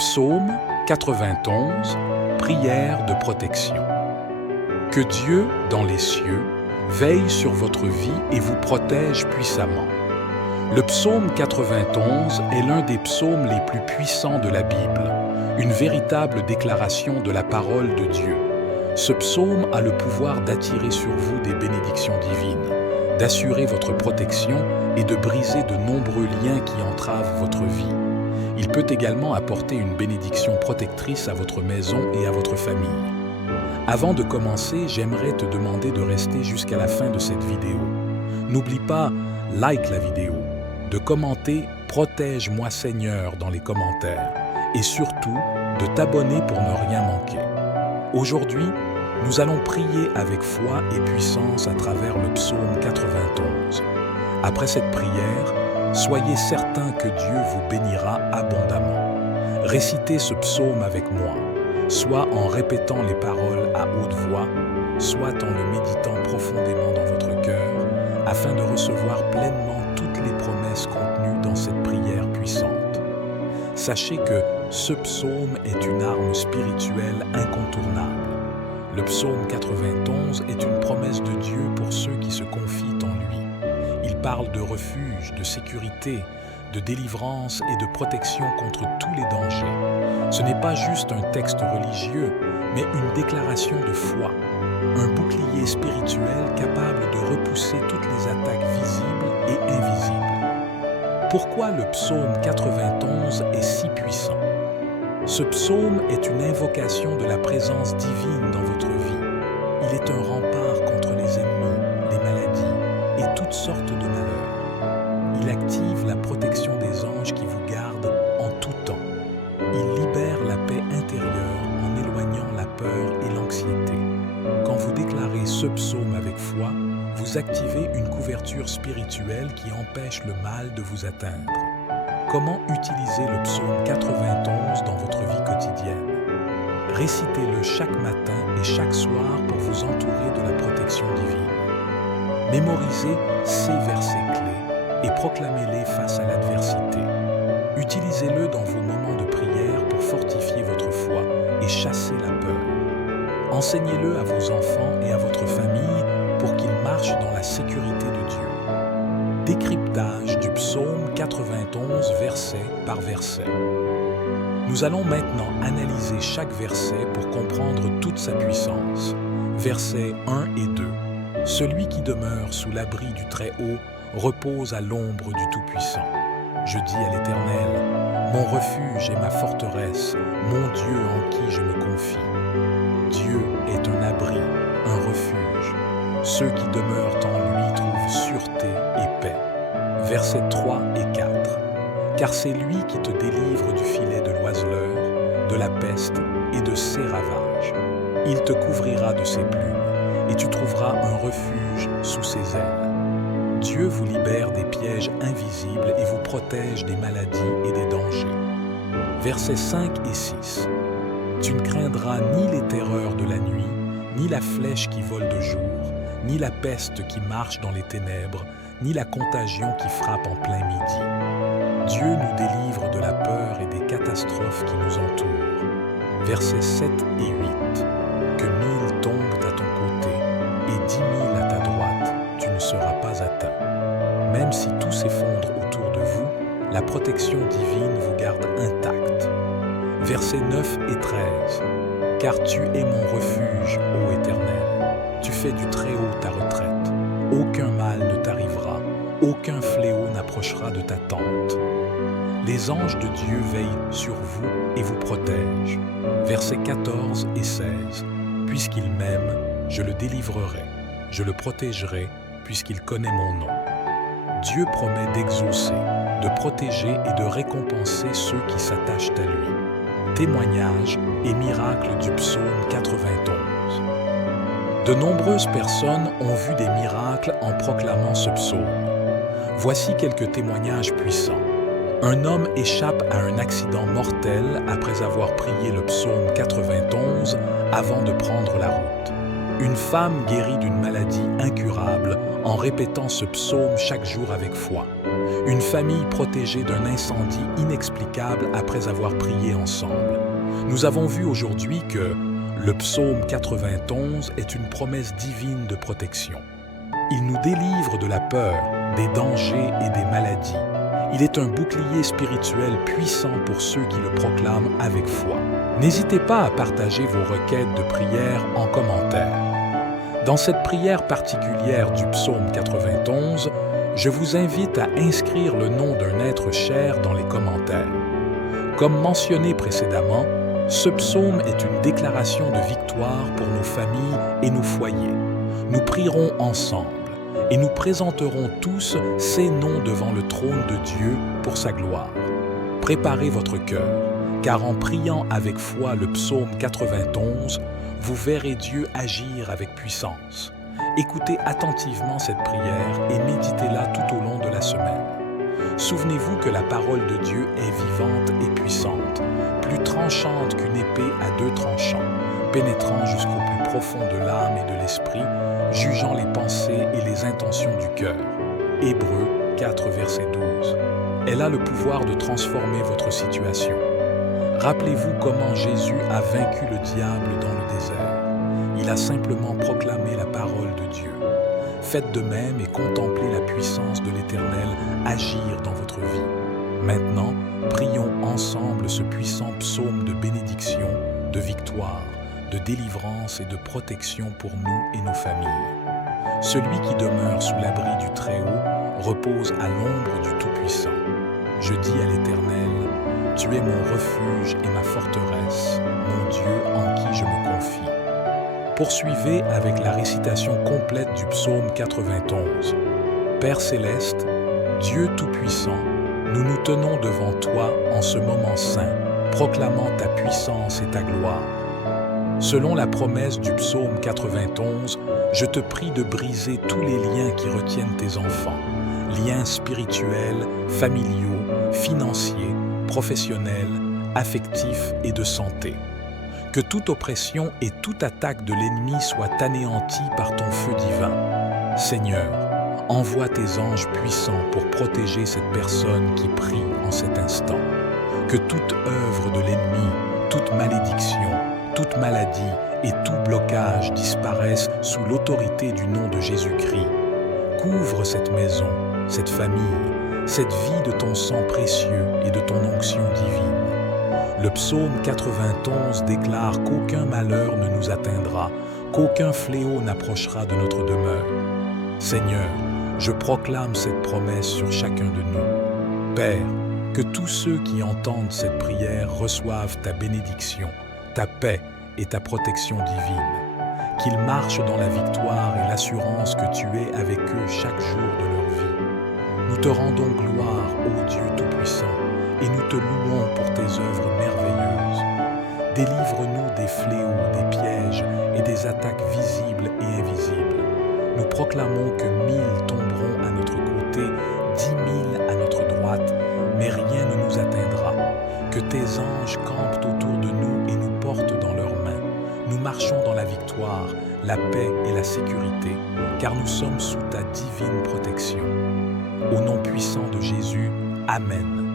Psaume 91, prière de protection. Que Dieu, dans les cieux, veille sur votre vie et vous protège puissamment. Le psaume 91 est l'un des psaumes les plus puissants de la Bible, une véritable déclaration de la parole de Dieu. Ce psaume a le pouvoir d'attirer sur vous des bénédictions divines, d'assurer votre protection et de briser de nombreux liens qui entravent votre vie. Il peut également apporter une bénédiction protectrice à votre maison et à votre famille. Avant de commencer, j'aimerais te demander de rester jusqu'à la fin de cette vidéo. N'oublie pas, like la vidéo, de commenter « Protège-moi Seigneur » dans les commentaires et surtout de t'abonner pour ne rien manquer. Aujourd'hui, nous allons prier avec foi et puissance à travers le psaume 91. Après cette prière, soyez certains que Dieu vous bénira abondamment. Récitez ce psaume avec moi, soit en répétant les paroles à haute voix, soit en le méditant profondément dans votre cœur, afin de recevoir pleinement toutes les promesses contenues dans cette prière puissante. Sachez que ce psaume est une arme spirituelle incontournable. Le psaume 91 est une promesse de Dieu pour ceux qui se confient en lui. Il parle de refuge, de sécurité, de délivrance et de protection contre tous les dangers. Ce n'est pas juste un texte religieux, mais une déclaration de foi, un bouclier spirituel capable de repousser toutes les attaques visibles et invisibles. Pourquoi le psaume 91 est si puissant? Ce psaume est une invocation de la présence divine dans votre vie. Il est un rempart contre les ennemis, les maladies et toutes sortes de malheurs. Il active la protection des anges qui vous gardent en tout temps. Il libère la paix intérieure en éloignant la peur et l'anxiété. Quand vous déclarez ce psaume avec foi, vous activez une couverture spirituelle qui empêche le mal de vous atteindre. Comment utiliser le psaume 91 dans votre vie quotidienne? Récitez-le chaque matin et chaque soir pour vous entourer de la protection divine. Mémorisez ces versets clés et proclamez-les face à l'adversité. Utilisez-le dans vos moments de prière pour fortifier votre foi et chasser la peur. Enseignez-le à vos enfants et à votre famille pour qu'ils marchent dans la sécurité de Dieu. Décryptage du psaume 91 verset par verset. Nous allons maintenant analyser chaque verset pour comprendre toute sa puissance. Versets 1 et 2. Celui qui demeure sous l'abri du Très-Haut repose à l'ombre du Tout-Puissant. Je dis à l'Éternel, mon refuge et ma forteresse, mon Dieu en qui je me confie. Dieu est un abri, un refuge. Ceux qui demeurent en lui trouvent sûreté et paix. Versets 3 et 4. Car c'est lui qui te délivre du filet de l'oiseleur, de la peste et de ses ravages. Il te couvrira de ses plumes, et tu trouveras un refuge sous ses ailes. Dieu vous libère des pièges invisibles et vous protège des maladies et des dangers. Versets 5 et 6. Tu ne craindras ni les terreurs de la nuit, ni la flèche qui vole de jour, ni la peste qui marche dans les ténèbres, ni la contagion qui frappe en plein midi. Dieu nous délivre de la peur et des catastrophes qui nous entourent. Versets 7 et 8. Que 1000 tombent à ton côté et 10 000 à ta droite, tu ne seras pas atteint. Même si tout s'effondre autour de vous, la protection divine vous garde intact. Versets 9 et 13. Car tu es mon refuge, ô Éternel. Tu fais du Très-Haut ta retraite. Aucun mal ne t'arrivera, aucun fléau n'approchera de ta tente. Les anges de Dieu veillent sur vous et vous protègent. Versets 14 et 16. Puisqu'il m'aime, je le délivrerai, je le protégerai, puisqu'il connaît mon nom. Dieu promet d'exaucer, de protéger et de récompenser ceux qui s'attachent à lui. Témoignages et miracles du psaume 91. De nombreuses personnes ont vu des miracles en proclamant ce psaume. Voici quelques témoignages puissants. Un homme échappe à un accident mortel après avoir prié le psaume 91 avant de prendre la route. Une femme guérit d'une maladie incurable en répétant ce psaume chaque jour avec foi. Une famille protégée d'un incendie inexplicable après avoir prié ensemble. Nous avons vu aujourd'hui que le psaume 91 est une promesse divine de protection. Il nous délivre de la peur, des dangers et des maladies. Il est un bouclier spirituel puissant pour ceux qui le proclament avec foi. N'hésitez pas à partager vos requêtes de prière en commentaire. Dans cette prière particulière du psaume 91, je vous invite à inscrire le nom d'un être cher dans les commentaires. Comme mentionné précédemment, ce psaume est une déclaration de victoire pour nos familles et nos foyers. Nous prierons ensemble et nous présenterons tous ces noms devant le trône de Dieu pour sa gloire. Préparez votre cœur, car en priant avec foi le psaume 91, vous verrez Dieu agir avec puissance. Écoutez attentivement cette prière et méditez-la tout au long de la semaine. Souvenez-vous que la parole de Dieu est vivante et puissante, plus tranchante qu'une épée à deux tranchants, pénétrant jusqu'au plus profond de l'âme et de l'esprit, jugeant les pensées et les intentions du cœur. Hébreux 4, verset 12. Elle a le pouvoir de transformer votre situation. Rappelez-vous comment Jésus a vaincu le diable dans le désert. Il a simplement proclamé la parole de Dieu. Faites de même et contemplez la puissance de l'Éternel agir dans votre vie. Maintenant, prions ensemble ce puissant psaume de bénédiction, de victoire, de délivrance et de protection pour nous et nos familles. Celui qui demeure sous l'abri du Très-Haut repose à l'ombre du Tout-Puissant. Je dis à l'Éternel, « Tu es mon refuge et ma forteresse, mon Dieu en qui je me confie. » Poursuivez avec la récitation complète du psaume 91. Père céleste, Dieu Tout-Puissant, nous nous tenons devant toi en ce moment saint, proclamant ta puissance et ta gloire. Selon la promesse du psaume 91, je te prie de briser tous les liens qui retiennent tes enfants, liens spirituels, familiaux, financiers, professionnels, affectifs et de santé. Que toute oppression et toute attaque de l'ennemi soit anéantie par ton feu divin. Seigneur, envoie tes anges puissants pour protéger cette personne qui prie en cet instant. Que toute œuvre de l'ennemi, toute malédiction, toute maladie et tout blocage disparaissent sous l'autorité du nom de Jésus-Christ. Couvre cette maison, cette famille, cette vie de ton sang précieux et de ton onction divine. Le psaume 91 déclare qu'aucun malheur ne nous atteindra, qu'aucun fléau n'approchera de notre demeure. Seigneur, je proclame cette promesse sur chacun de nous. Père, que tous ceux qui entendent cette prière reçoivent ta bénédiction, ta paix et ta protection divine. Qu'ils marchent dans la victoire et l'assurance que tu es avec eux chaque jour de leur vie. Nous te rendons gloire, ô Dieu Tout-Puissant, et nous te louons pour tes œuvres merveilleuses. Délivre-nous des fléaux, des pièges et des attaques visibles et invisibles. Nous proclamons que 1000 tomberont à notre côté, 10 000 à notre droite, mais rien ne nous atteindra. Que tes anges campent autour de nous et nous portent dans leurs mains. Nous marchons dans la victoire, la paix et la sécurité, car nous sommes sous ta divine protection. Au nom puissant de Jésus, Amen.